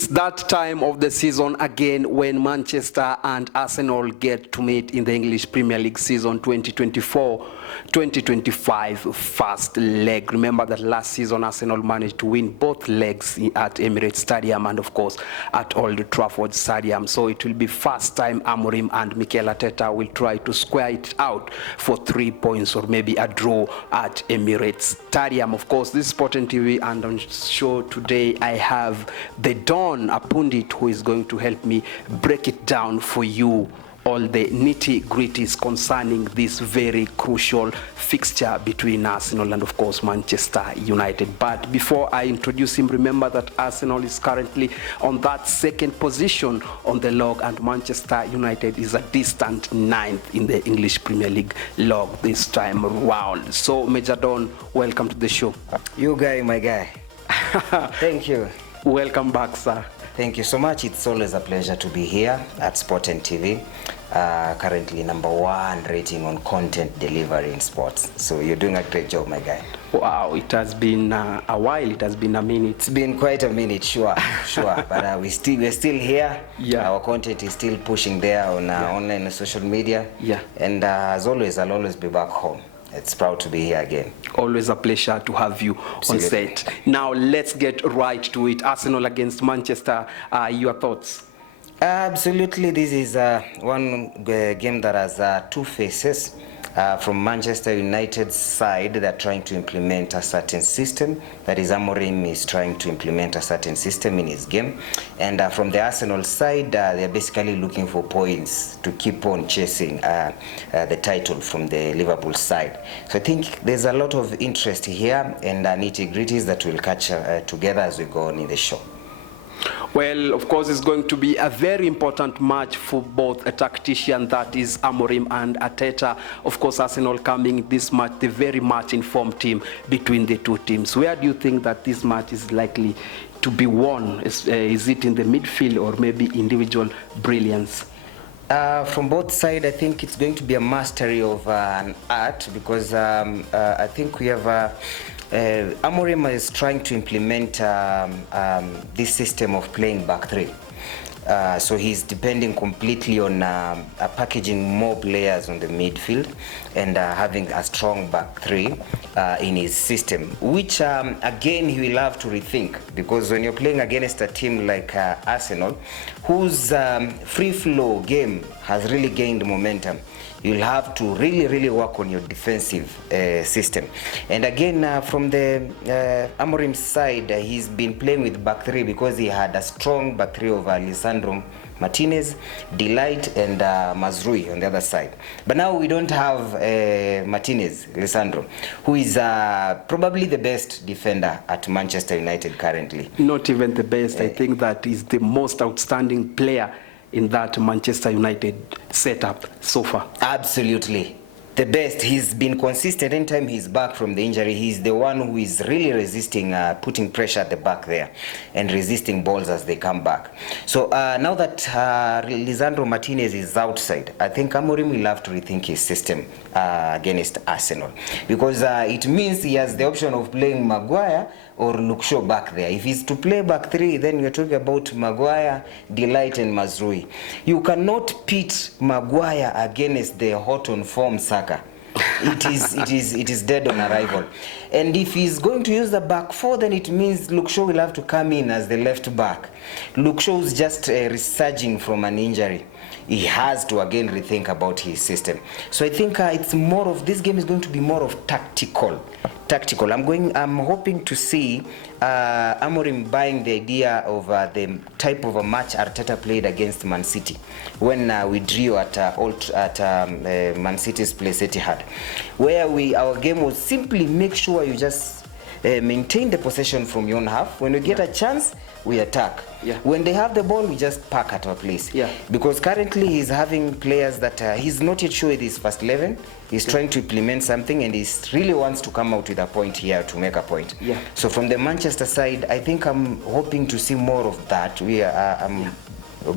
It's that time of the season again when Manchester and Arsenal get to meet in the English Premier League season 2024-2025 first leg. Remember that last season Arsenal managed to win both legs at Emirates Stadium and of course at Old Trafford Stadium. So it will be first time Amorim and Mikel Arteta will try to square it out for 3 points or maybe a draw at Emirates Stadium. Of course, this is Sporting TV, and on show today I have the Don, a pundit who is going to help me break it down for you, all the nitty-gritties concerning this very crucial fixture between Arsenal and of course Manchester United. But before I introduce him, remember that Arsenal is currently on that second position on the log and Manchester United is a distant 9th in the English Premier League log this time round. So Major Don, welcome to the show. You guy, my guy. Thank you. Welcome back, sir. Thank you so much. It's always a pleasure to be here at Sporting TV. Currently #1 rating on content delivery in sports. So you're doing a great job, my guy. Wow, it has been a while. It has been a minute. It's been quite a minute, sure. But we're still here. Yeah. Our content is still pushing there on online and social media. Yeah. And as always, I'll always be back home. It's proud to be here again. Always a pleasure to have you on set. Now let's get right to it. Arsenal against Manchester. Your thoughts? Absolutely, this is one game that has two faces. From Manchester United's side, they're trying to implement a certain system. That is, Amorim is trying to implement a certain system in his game. And from the Arsenal side, they're basically looking for points to keep on chasing the title from the Liverpool side. So I think there's a lot of interest here and nitty-gritties that we'll catch together as we go on in the show. Well, of course, it's going to be a very important match for both a tactician, that is Amorim, and Arteta. Of course, Arsenal coming this match, the very much informed team between the two teams. Where do you think that this match is likely to be won? Is it in the midfield or maybe individual brilliance? From both sides, I think it's going to be a mastery of an art, because I think we have Amorim is trying to implement this system of playing back three. So he's depending completely on packaging more players on the midfield and having a strong back three in his system, which again he will have to rethink, because when you're playing against a team like Arsenal, whose free flow game has really gained momentum, you'll have to really work on your defensive system. And again, from the Amorim side, he's been playing with back three because he had a strong back three of Lisandro Martinez, Delight, and Mazrui on the other side. But now we don't have Martinez, Lisandro, who is probably the best defender at Manchester United currently. Not even the best. I think that is the most outstanding player in that Manchester United setup so far. Absolutely. The best. He's been consistent anytime he's back from the injury. He's the one who is really resisting, putting pressure at the back there and resisting balls as they come back. So now that Lisandro Martinez is outside, I think Amorim will have to rethink his system against Arsenal, because it means he has the option of playing Maguire or Luke Shaw back there. If he's to play back three, then you're talking about Maguire, Delight, and Mazrui. You cannot pit Maguire against the hot on form Saka. It is dead on arrival. And if he's going to use the back four, then it means Luke Shaw will have to come in as the left back. Luke Shaw's just resurging from an injury. He has to again rethink about his system. So I think it's more of, this game is going to be more of tactical. I'm hoping to see Amorim buying the idea of the type of a match Arteta played against Man City when we drew at Man City's place Etihad, where our game was simply make sure you just maintain the possession from your own half. When we get a chance, we attack. Yeah. When they have the ball, we just park at our place. Yeah. Because currently he's having players that he's not yet sure with his first 11. He's trying to implement something, and he really wants to come out with a point here to make a point. Yeah. So from the Manchester side, I think I'm hoping to see more of that. I'm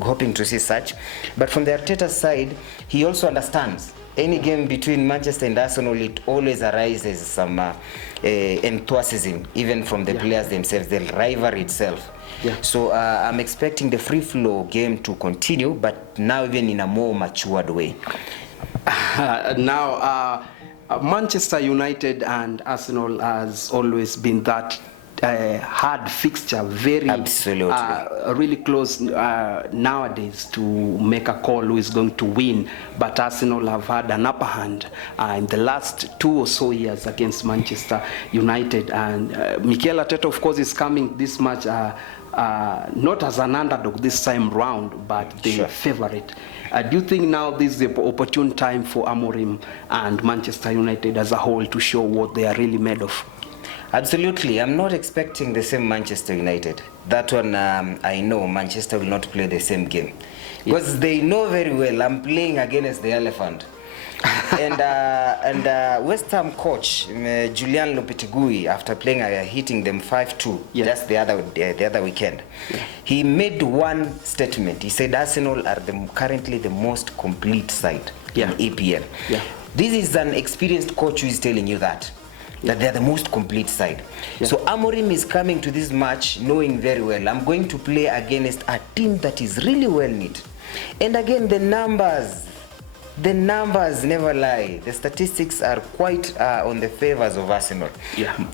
hoping to see such. But from the Arteta side, he also understands Any game between Manchester and Arsenal, it always arises some enthusiasm, even from the players themselves, the rivalry itself. Yeah. So I'm expecting the free flow game to continue, but now even in a more matured way. Now, Manchester United and Arsenal has always been that hard fixture, very really close nowadays to make a call who is going to win. But Arsenal have had an upper hand in the last 2 or so years against Manchester United. And Mikel Arteta, of course, is coming this match not as an underdog this time round, but the favorite. Do you think now this is the opportune time for Amorim and Manchester United as a whole to show what they are really made of? Absolutely. I'm not expecting the same Manchester United. That one, I know Manchester will not play the same game. Because they know very well I'm playing against the elephant. and West Ham coach Julian Lopetegui, after playing hitting them 5-2 just the other weekend, he made one statement. He said Arsenal are currently the most complete side in EPL. This is an experienced coach who is telling you that they're the most complete side. So Amorim is coming to this match knowing very well I'm going to play against a team that is really well knit. And again, the numbers never lie. The statistics are quite on the favors of Arsenal.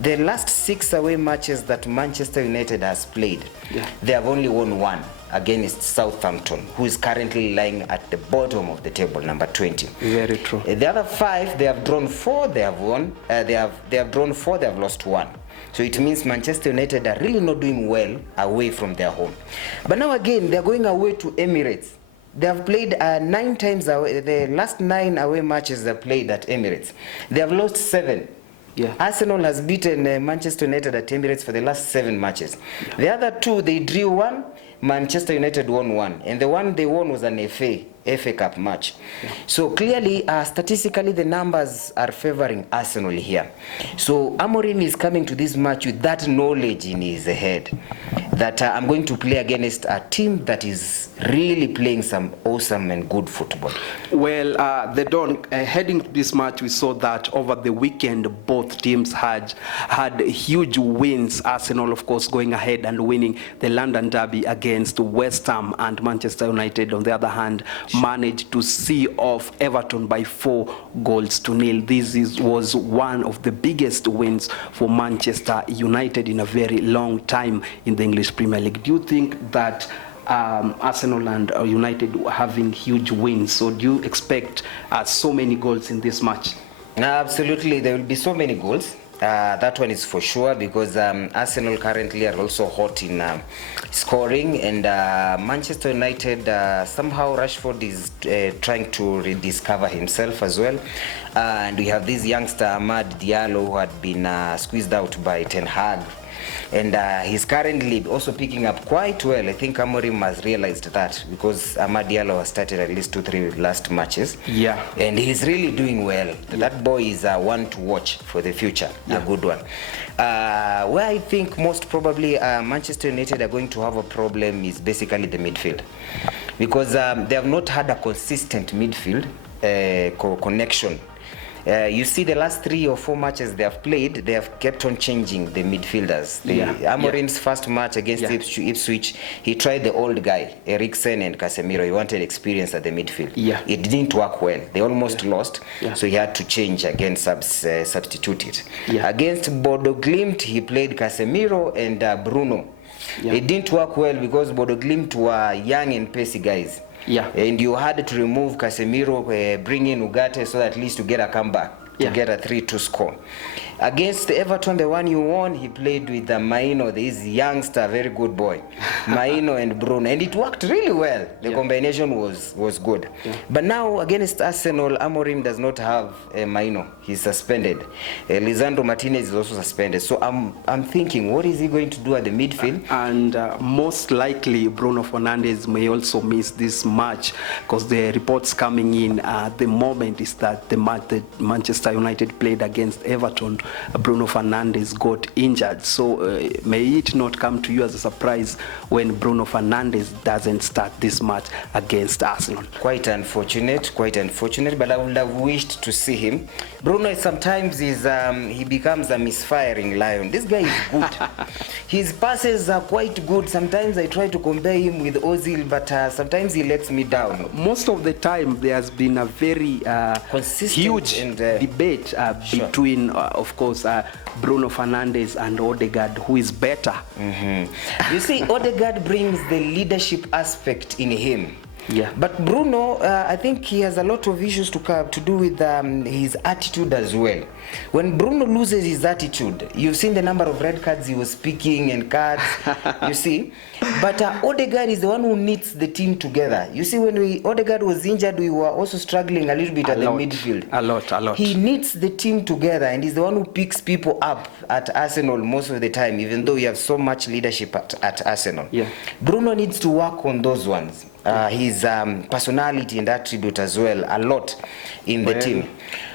The last 6 away matches that Manchester United has played, they have only won 1 against Southampton, who is currently lying at the bottom of the table, number 20. Very true. The other 5, they have drawn 4, they have won. They have drawn 4, they have lost 1. So it means Manchester United are really not doing well away from their home. But now again, they are going away to Emirates. They have played 9 times away. The last 9 away matches they played at Emirates, they have lost 7. Arsenal has beaten Manchester United at Emirates for the last 7 matches. The other 2, they drew 1. Manchester United won 1, and the one they won was an FA Cup match. So clearly, statistically, the numbers are favoring Arsenal here. So Amorim is coming to this match with that knowledge in his head, that I'm going to play against a team that is really playing some awesome and good football. Well, heading to this match, we saw that over the weekend, both teams had huge wins. Arsenal, of course, going ahead and winning the London Derby against West Ham, and Manchester United, on the other hand, managed to see off Everton by 4-0. This was one of the biggest wins for Manchester United in a very long time in the English Premier League. Do you think that Arsenal and United having huge wins, so do you expect so many goals in this match? Absolutely, there will be so many goals. That one is for sure, because Arsenal currently are also hot in scoring, and Manchester United, somehow Rashford is trying to rediscover himself as well. And we have this youngster Amad Diallo, who had been squeezed out by Ten Hag. And he's currently also picking up quite well. I think Amorim has realized that, because Amad Diallo has started at least 2-3 last matches. And he's really doing well. That boy is one to watch for the future, a good one. Where I think most probably Manchester United are going to have a problem is basically the midfield, because they have not had a consistent midfield connection. You see, the last 3 or 4 matches they have played, they have kept on changing the midfielders. Amorim's first match against Ipswich, he tried the old guy, Eriksen and Casemiro. He wanted experience at the midfield. It didn't work well. They almost lost, so he had to change again, substitute it. Against Bodo Glimt, he played Casemiro and Bruno. It didn't work well because Bodo Glimt were young and pacey guys. And you had to remove Casemiro, bring in Ugarte, so that at least to get a comeback, to get a 3-2 score. Against Everton, the one you won, he played with Maino, this youngster, very good boy, Maino and Bruno, and it worked really well. The combination was good. But now against Arsenal, Amorim does not have Maino. He's suspended. Lisandro Martinez is also suspended. So I'm thinking, what is he going to do at the midfield? And most likely Bruno Fernandes may also miss this match, because the reports coming in at the moment is that the Manchester Manchester United played against Everton, Bruno Fernandes got injured. So may it not come to you as a surprise when Bruno Fernandes doesn't start this match against Arsenal. Quite unfortunate, but I would have wished to see him. Bruno sometimes he becomes a misfiring lion. This guy is good. His passes are quite good. Sometimes I try to compare him with Ozil, but sometimes he lets me down. Most of the time, there has been a very huge debate between, of course, Bruno Fernandes and Odegaard, who is better. You see, Odegaard brings the leadership aspect in him. Yeah. But Bruno, I think he has a lot of issues to do with his attitude as well. When Bruno loses his attitude, you've seen the number of red cards he was picking and cards, you see. But Odegaard is the one who knits the team together. You see, when Odegaard was injured, we were also struggling a little bit at the midfield. A lot. He knits the team together, and he's the one who picks people up at Arsenal most of the time, even though we have so much leadership at Arsenal. Yeah. Bruno needs to work on those ones. His personality and attribute as well, a lot in the team.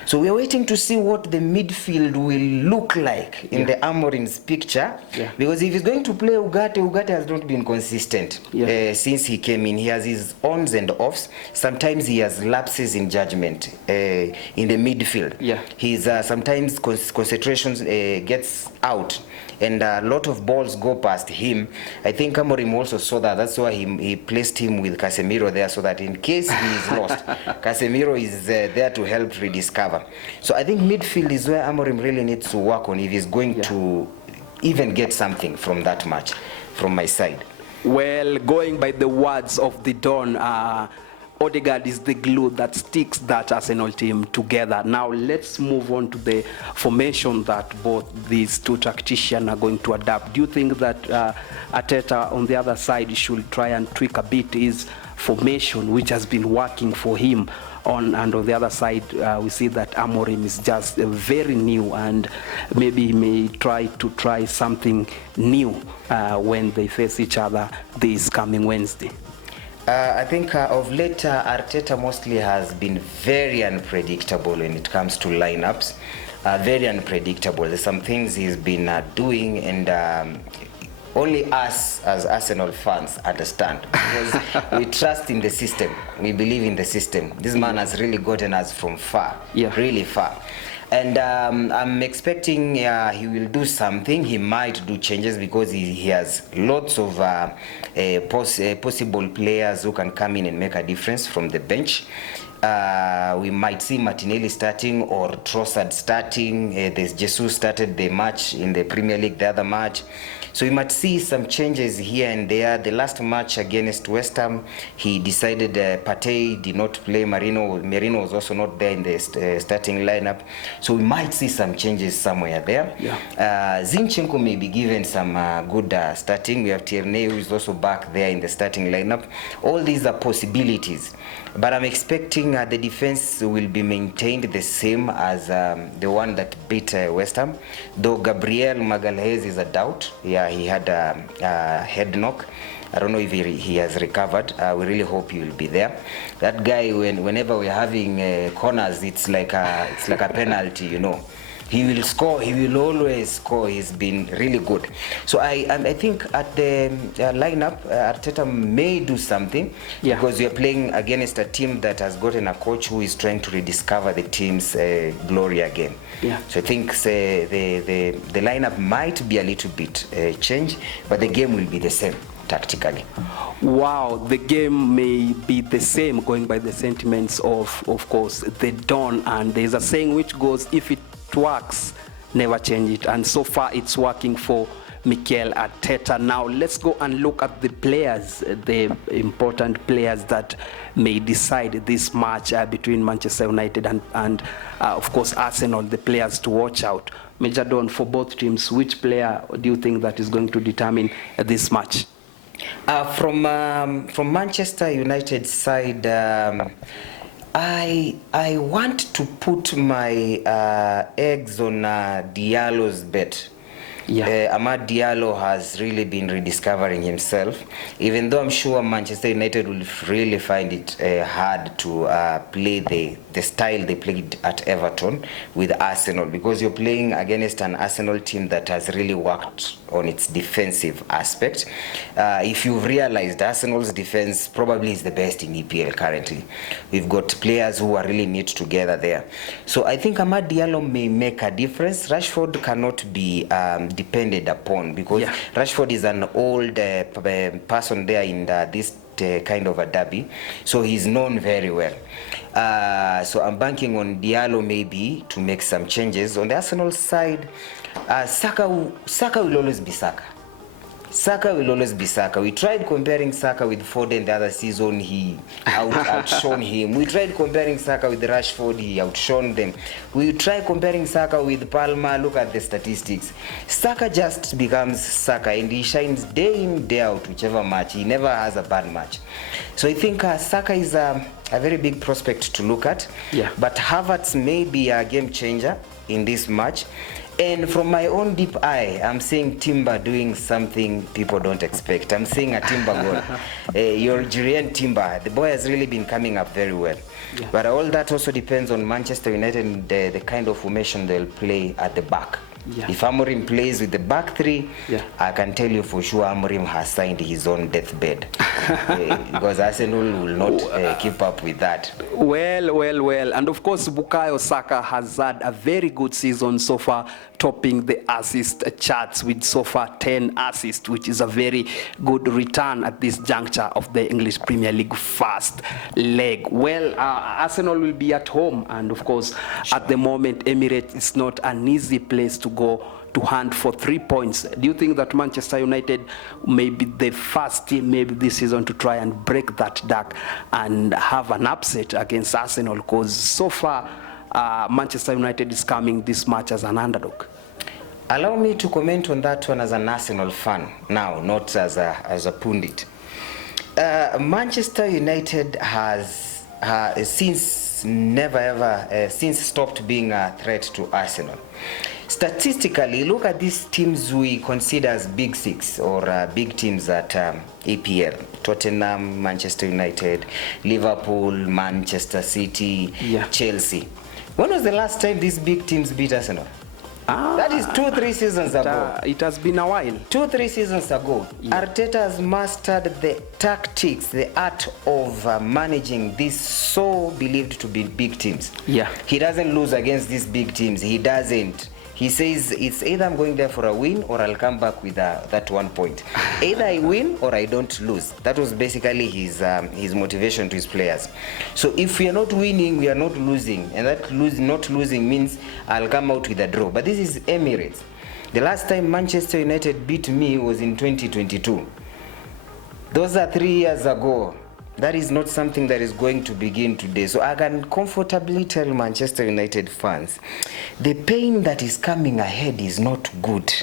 So we are waiting to see what the midfield will look like in the Amorim's picture. Because if he's going to play Ugarte has not been consistent since he came in. He has his ons and offs. Sometimes he has lapses in judgment in the midfield. His sometimes concentrations gets out, and a lot of balls go past him. I think Amorim also saw that. That's why he placed him with Casemiro there, so that in case he is lost, Casemiro is there to help rediscover. So I think midfield is where Amorim really needs to work on if he's going to even get something from that match, from my side. Well, going by the words of the Don, Odegaard is the glue that sticks that Arsenal team together. Now let's move on to the formation that both these two tacticians are going to adapt. Do you think that Arteta on the other side should try and tweak a bit his formation, which has been working for him? And on the other side, we see that Amorim is just very new, and maybe he may try something new when they face each other this coming Wednesday. I think of late, Arteta mostly has been very unpredictable when it comes to lineups. Very unpredictable. There's some things he's been doing, and only us as Arsenal fans understand, because we trust in the system. We believe in the system. This man has really gotten us from far, really far. And I'm expecting he will do something. He might do changes because he has lots of possible players who can come in and make a difference from the bench. We might see Martinelli starting or Trossard starting. There's Jesus started the match in the Premier League, the other match. So we might see some changes here and there. The last match against West Ham, he decided Partey did not play. Merino was also not there in the starting lineup. So we might see some changes somewhere there. Zinchenko may be given some good starting. We have Tierney, who is also back there in the starting lineup. All these are possibilities. But I'm expecting the defense will be maintained the same as the one that beat West Ham. Though Gabriel Magalhaes is a doubt. He had a head knock. I don't know if he has recovered. We really hope he will be there. That guy, whenever we're having corners, it's like a penalty, you know. He will score. He will always score. He's been really good. So I think at the lineup, Arteta may do something because we are playing against a team that has gotten a coach who is trying to rediscover the team's glory again. So I think the lineup might be a little bit changed, but the game will be the same tactically. Wow, the game may be the same, going by the sentiments of course, the Don. And there's a saying which goes, if it works, never change it. And so far it's working for Mikel Arteta. Now let's go and look at the players, the important players that may decide this match between Manchester United and of course Arsenal, the players to watch out. Major Don, for both teams, which player do you think that is going to determine this match? From Manchester United side, I want to put my eggs on Diallo's bet. Amad Diallo has really been rediscovering himself, even though I'm sure Manchester United will really find it hard to play the style they played at Everton with Arsenal, because you're playing against an Arsenal team that has really worked on its defensive aspect. If you've realized, Arsenal's defense probably is the best in EPL currently. We've got players who are really knit together there. So I think Amad Diallo may make a difference. Rashford cannot be depended upon, because Rashford is an old person there in this kind of a derby, so he's known very well. So I'm banking on Diallo maybe to make some changes. On the Arsenal side, Saka will always be Saka. Saka will always be Saka. We tried comparing Saka with Foden the other season, he outshone him. We tried comparing Saka with Rashford, he outshone them. We tried comparing Saka with Palmer, look at the statistics. Saka just becomes Saka, and he shines day in, day out, whichever match. He never has a bad match. So I think Saka is a very big prospect to look at. But Havertz may be a game changer in this match. And from my own deep eye, I'm seeing Timber doing something people don't expect. I'm seeing a Timber goal. Your Algerian Timber, the boy has really been coming up very well. But all that also depends on Manchester United and the kind of formation they'll play at the back. If Amorim plays with the back three, I can tell you for sure Amorim has signed his own deathbed. Because Arsenal will not keep up with that. Well. And of course, Bukayo Saka has had a very good season so far, topping the assist charts with so far 10 assists, which is a very good return at this juncture of the English Premier League first leg. Well, Arsenal will be at home, and of course, at the moment, Emirates is not an easy place to go to hunt for 3 points. Do you think that Manchester United may be the first team maybe this season to try and break that duck and have an upset against Arsenal? Because so far, Manchester United is coming this match as an underdog. Allow me to comment on that one as an Arsenal fan now, not as a pundit. Manchester United has since stopped being a threat to Arsenal. Statistically, look at these teams we consider as big six or big teams at EPL. Tottenham, Manchester United, Liverpool, Manchester City, Chelsea. When was the last time these big teams beat Arsenal? That is 2-3 seasons ago. It has been a while. 2-3 seasons ago. Arteta has mastered the tactics, the art of managing these so believed to be big teams. He doesn't lose against these big teams. He doesn't. He says it's either I'm going there for a win or I'll come back with that 1 point. Either I win or I don't lose. That was basically his motivation to his players. So if we are not winning, we are not losing. And that not losing means I'll come out with a draw. But this is Emirates. The last time Manchester United beat me was in 2022. Those are 3 years ago. That is not something that is going to begin today. So I can comfortably tell Manchester United fans, the pain that is coming ahead is not good.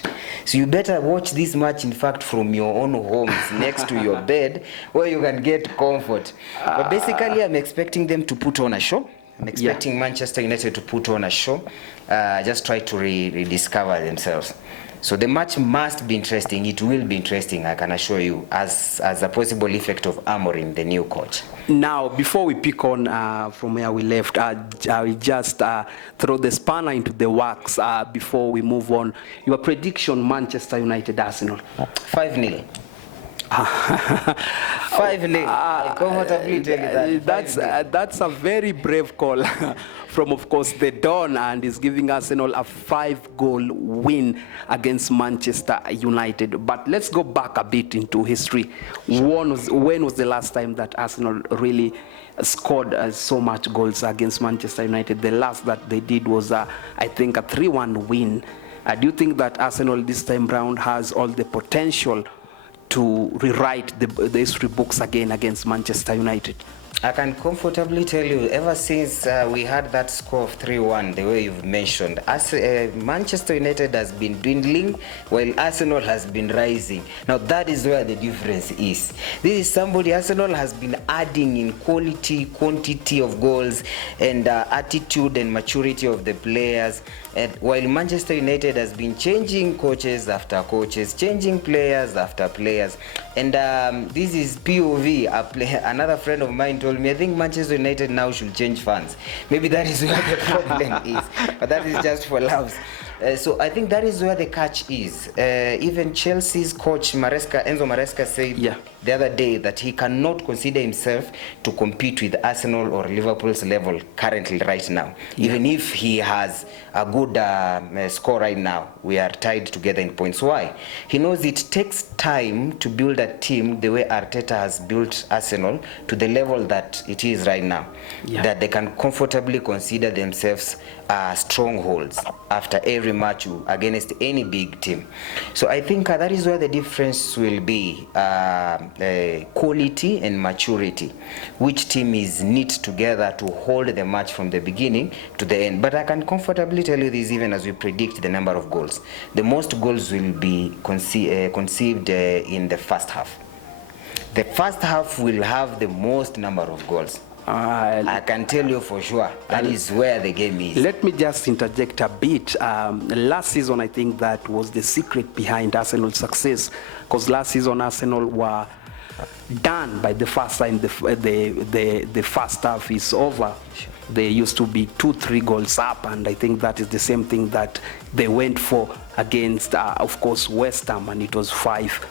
So you better watch this match, in fact, from your own homes next to your bed, where you can get comfort. But basically, I'm expecting them to put on a show. I'm expecting Manchester United to put on a show, just try to rediscover themselves. So the match must be interesting. It will be interesting, I can assure you, as a possible effect of Amorim, the new coach. Now, before we pick on from where we left, I will just throw the spanner into the works before we move on. Your prediction, Manchester United, Arsenal? 5-0. 5-0. I comfortably tell you that. That's a very brave call from, of course, the Don, and is giving Arsenal a 5-goal win against Manchester United. But let's go back a bit into history. When was the last time that Arsenal really scored so much goals against Manchester United? The last that they did was, I think, a 3-1 win. Do you think that Arsenal this time round has all the potential to rewrite the history books again against Manchester United? I can comfortably tell you, ever since we had that score of 3-1, the way you've mentioned, Manchester United has been dwindling while Arsenal has been rising. Now that is where the difference is. This is somebody Arsenal has been adding in quality, quantity of goals, and attitude and maturity of the players. And while Manchester United has been changing coaches after coaches, changing players after players, and this is POV. Another friend of mine told me, I think Manchester United now should change fans. Maybe that is where the problem is, but that is just for laughs. So I think that is where the catch is. Even Chelsea's coach Enzo Maresca said the other day that he cannot consider himself to compete with Arsenal or Liverpool's level currently right now. Even if he has a good score right now, we are tied together in points. Why? He knows it takes time to build a team the way Arteta has built Arsenal to the level that it is right now, that they can comfortably consider themselves strongholds after every match against any big team. So I think that is where the difference will be, quality and maturity. Which team is knit together to hold the match from the beginning to the end. But I can comfortably tell you this, even as we predict the number of goals. The most goals will be conceived in the first half. The first half will have the most number of goals. I can tell you for sure that is where the game is. Let me just interject a bit. Last season, I think that was the secret behind Arsenal's success, because last season Arsenal were done by the first time the first half is over. They used to be 2-3 goals up, and I think that is the same thing that they went for against, of course, West Ham, and it was 5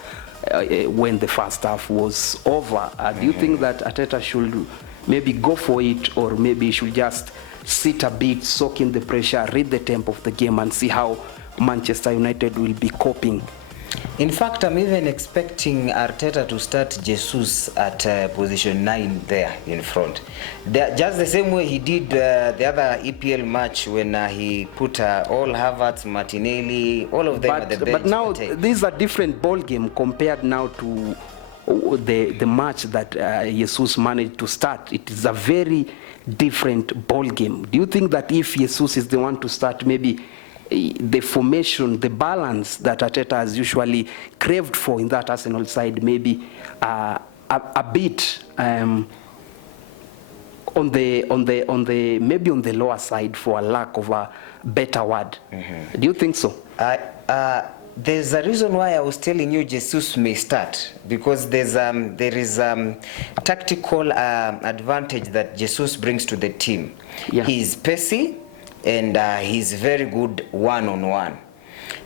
when the first half was over. Do you think that Arteta should maybe go for it, or maybe he should just sit a bit, soak in the pressure, read the tempo of the game, and see how Manchester United will be coping? In fact, I'm even expecting Arteta to start Jesus at position 9 there in front. Just the same way he did the other EPL match when he put all Havertz, Martinelli, all of them at the bench. But now this is a different ball game compared now to the match that Jesus managed to start. It is a very different ball game. Do you think that if Jesus is the one to start, maybe the formation, the balance that Arteta has usually craved for in that Arsenal side, maybe a bit on the maybe on the lower side, for a lack of a better word? Do you think so? There's a reason why I was telling you Jesus may start, because there is tactical advantage that Jesus brings to the team. He's pacey, and he's very good one-on-one.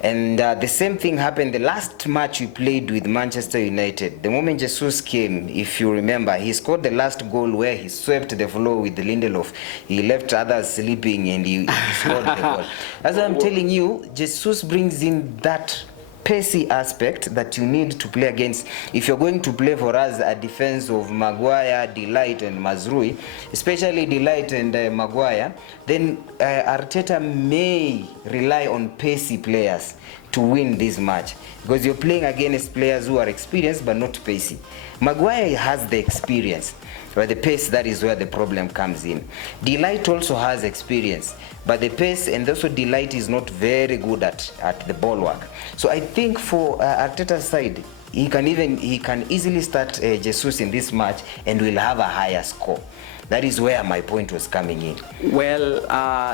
And the same thing happened the last match we played with Manchester United. The moment Jesus came, if you remember, he scored the last goal where he swept the floor with the Lindelof. He left others sleeping, and he scored the goal. As I'm telling you, Jesus brings in that pacey aspect that you need to play against. If you're going to play for us a defense of Maguire, Delight, and Mazrui, especially Delight and Maguire, then Arteta may rely on pacey players to win this match, because you're playing against players who are experienced but not pacey. Maguire has the experience, but the pace, that is where the problem comes in. Delight also has experience, but the pace and also Delight is not very good at the ball work. So I think for Arteta's side, he can easily start Jesus in this match and will have a higher score. That is where my point was coming in. Well,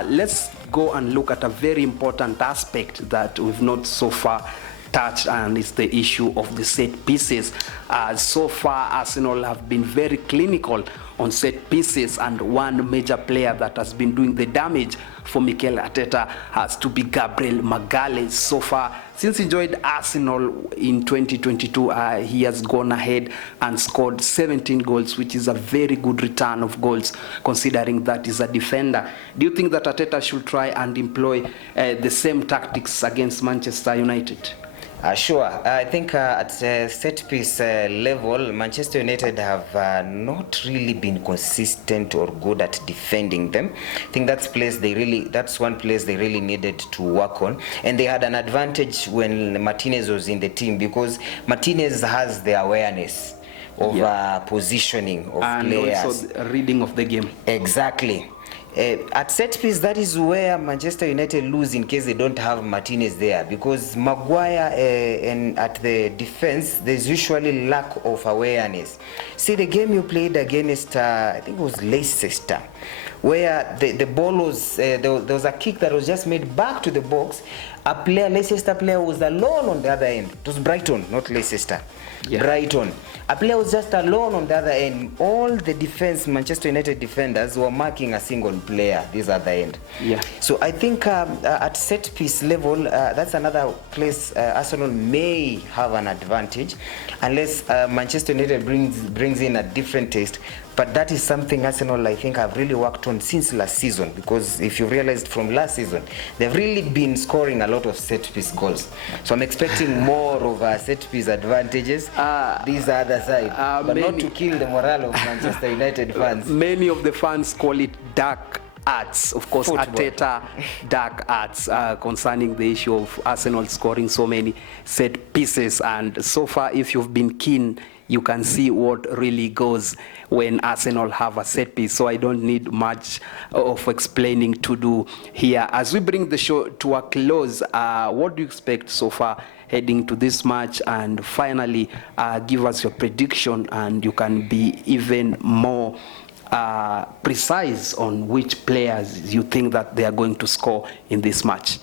let's go and look at a very important aspect that we've not so far touched, and it's the issue of the set pieces. So far, Arsenal have been very clinical on set pieces, and one major player that has been doing the damage for Mikel Arteta has to be Gabriel Magalhaes. So far, since he joined Arsenal in 2022, he has gone ahead and scored 17 goals, which is a very good return of goals, considering that he's a defender. Do you think that Arteta should try and employ the same tactics against Manchester United? Sure. I think at set piece level, Manchester United have not really been consistent or good at defending them. I think that's one place they really needed to work on. And they had an advantage when Martinez was in the team, because Martinez has the awareness of positioning of and players. And also the reading of the game. Exactly. At set piece, that is where Manchester United lose in case they don't have Martinez there, because Maguire and at the defense there's usually lack of awareness. See the game you played against I think it was Leicester, where the ball was there was a kick that was just made back to the box. Leicester player was alone on the other end. It was Brighton, not Leicester. Yeah. Brighton. A player was just alone on the other end. All the defense, Manchester United defenders, were marking a single player this other end. Yeah. So I think at set piece level, that's another place Arsenal may have an advantage, unless Manchester United brings in a different taste. But that is something Arsenal, I think, have really worked on since last season, because if you realized from last season, they've really been scoring a lot of set-piece goals. So I'm expecting more of set-piece advantages. These are other side, but not to kill the morale of Manchester United fans. Many of the fans call it dark arts, of course. Football. Arteta dark arts concerning the issue of Arsenal scoring so many set pieces. And so far, if you've been keen, you can see what really goes when Arsenal have a set piece. So I don't need much of explaining to do here. As we bring the show to a close, what do you expect so far heading to this match? And finally, give us your prediction, and you can be even more precise on which players you think that they are going to score in this match.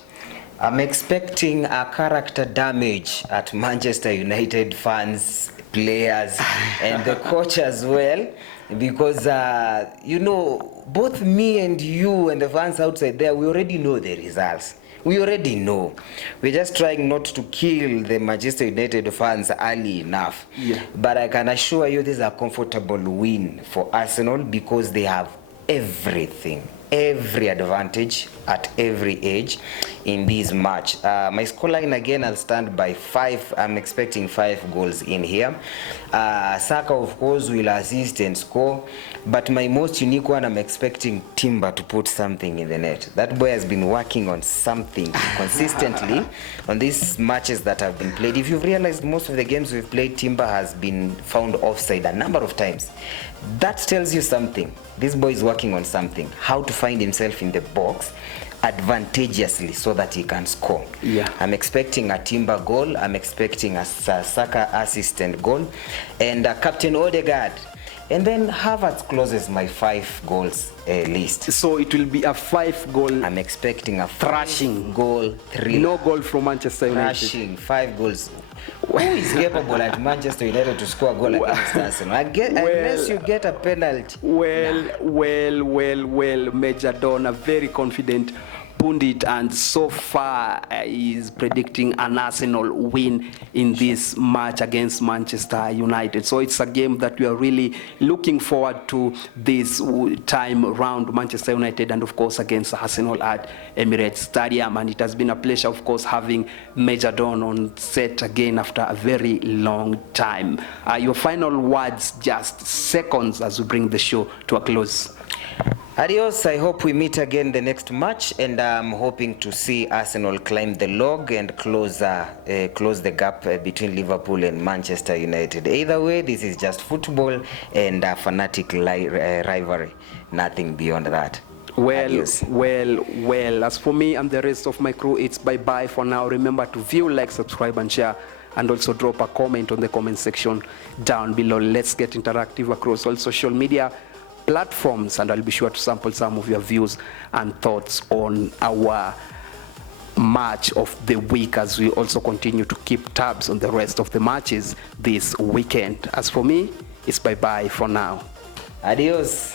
I'm expecting a character damage at Manchester United fans, players, and the coach as well, because you know, both me and you and the fans outside there, we already know the results. We already know. We're just trying not to kill the Manchester United fans early enough. Yeah. But I can assure you this is a comfortable win for Arsenal, because they have everything, every advantage at every age in this match. My scoreline again, I'll stand by 5. I'm expecting 5 goals in here. Saka, of course, will assist and score, but my most unique one, I'm expecting Timber to put something in the net. That boy has been working on something consistently on these matches that have been played. If you've realized, most of the games we've played, Timber has been found offside a number of times. That tells you something. This boy is working on something, how to find himself in the box advantageously so that he can score. Yeah. I'm expecting a Timber goal. I'm expecting a Saka assistant goal, and Captain Odegaard. And then Havertz closes my 5 goals list. So it will be a 5 goal. I'm expecting a thrashing goal. 3. No goal from Manchester United. Thrashing 5 goals. Who is capable at Manchester United to score a goal against Arsenal? Unless you get a penalty. Well, Major Don, a very confident pundit, and so far is predicting an Arsenal win in this match against Manchester United. So it's a game that we are really looking forward to this time round, Manchester United and of course against Arsenal at Emirates Stadium. And it has been a pleasure, of course, having Major Don on set again after a very long time. Your final words, just seconds, as we bring the show to a close. Adios. I hope we meet again the next match, and I'm hoping to see Arsenal climb the log and close the gap between Liverpool and Manchester United. Either way, this is just football and a fanatic rivalry. Nothing beyond that. Well, as for me and the rest of my crew, it's bye-bye for now. Remember to view, like, subscribe, and share, and also drop a comment on the comment section down below. Let's get interactive across all social media platforms, and I'll be sure to sample some of your views and thoughts on our match of the week, as we also continue to keep tabs on the rest of the matches this weekend. As for me, it's bye-bye for now. Adios.